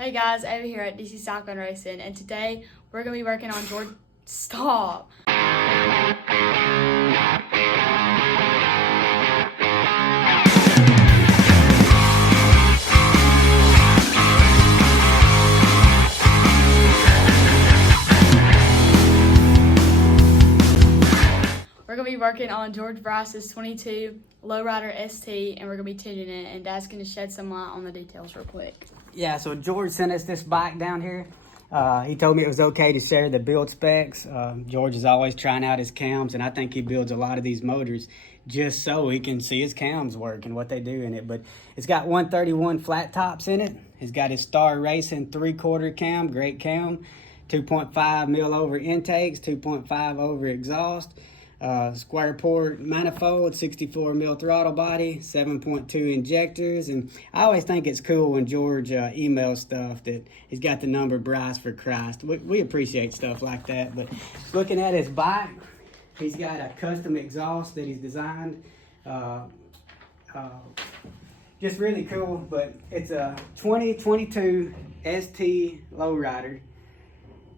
Hey guys, Ava here at DC Cycling Racing, and today we're going to be working on George. Stop! We're going to be working on George Bryce's 22 Lowrider ST, and we're going to be tuning it, and Dad's going to shed some light on the details real quick. Yeah, so George sent us this bike down here. He told me it was okay to share the build specs. George is always trying out his cams, and I think he builds a lot of these motors just so he can see his cams work and what they do in it. But it's got 131 flat tops in it. He's got his Star Racing 3/4 cam, great cam, 2.5 mil over intakes, 2.5 over exhaust. Square port manifold, 64 mil throttle body, 7.2 injectors, and I always think it's cool when George emails stuff that he's got the number Bryce for Christ. We appreciate stuff like that. But looking at his bike, he's got a custom exhaust that he's designed. Just really cool. But it's a 2022 ST Lowrider,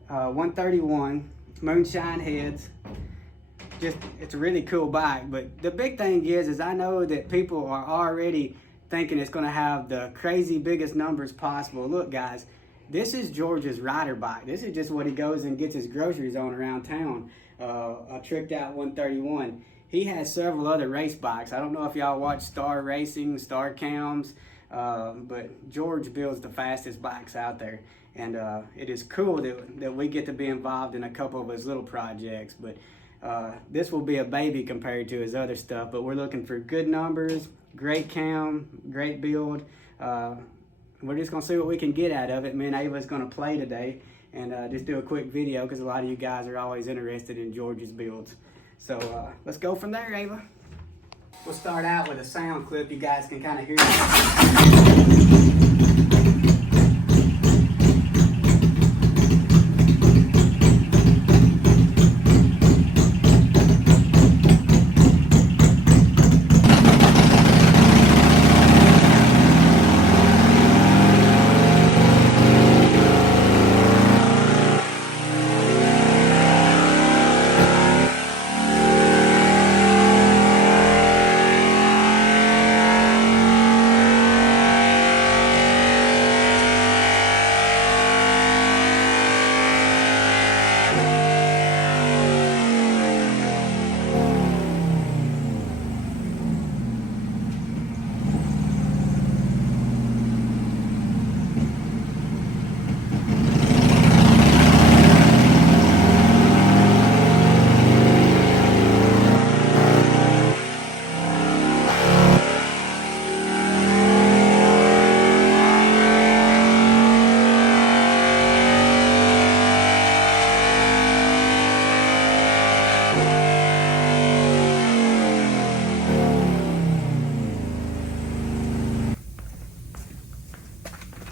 131 moonshine heads. It's a really cool bike, but the big thing is I know that people are already thinking it's going to have the crazy biggest numbers possible. Look guys, this is George's rider bike. This is just what he goes and gets his groceries on around town, a tricked out 131. He has several other race bikes. I don't know if y'all watch Star Racing, Star Cams, but George builds the fastest bikes out there. And it is cool that we get to be involved in a couple of his little projects. But this will be a baby compared to his other stuff, but we're looking for good numbers, great cam, great build. We're just gonna see what we can get out of it. Me and Ava's gonna play today and just do a quick video because a lot of you guys are always interested in George's builds. So let's go from there, Ava. We'll start out with a sound clip. You guys can kind of hear it.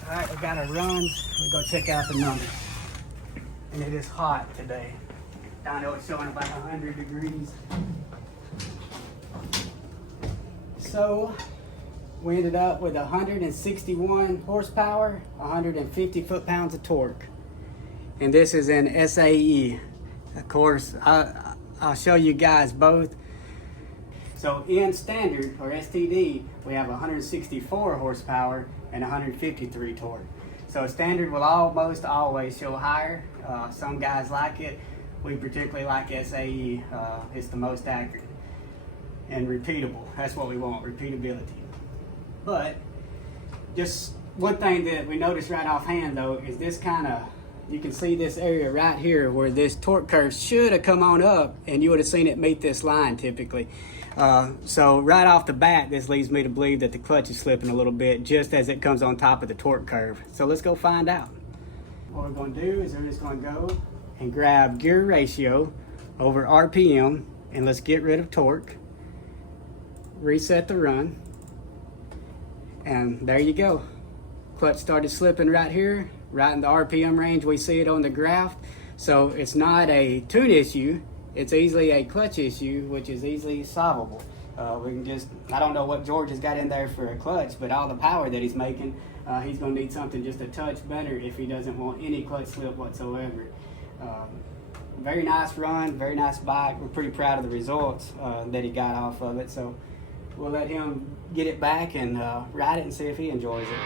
Alright, we got our runs. We're going to check out the numbers. And it is hot today. Dyno is showing about 100 degrees. So, we ended up with 161 horsepower, 150 foot-pounds of torque. And this is in SAE. Of course, I'll show you guys both. So in standard, or STD, we have 164 horsepower and 153 torque. So standard will almost always show higher. Some guys like it. We particularly like SAE. It's the most accurate and repeatable. That's what we want, repeatability. But just one thing that we noticed right offhand though is this kind of, you can see this area right here where this torque curve should have come on up and you would have seen it meet this line typically. So right off the bat, this leads me to believe that the clutch is slipping a little bit just as it comes on top of the torque curve. So let's go find out. What we're going to do is we're just going to go and grab gear ratio over RPM and let's get rid of torque. Reset the run. And there you go. Clutch started slipping right here, right in the RPM range. We see it on the graph. So it's not a tune issue. It's easily a clutch issue, which is easily solvable. We can just, I don't know what George has got in there for a clutch, but all the power that he's making, He's going to need something just a touch better if he doesn't want any clutch slip whatsoever. Very nice run, very nice bike. We're pretty proud of the results that he got off of it. So we'll let him get it back and ride it and see if he enjoys it.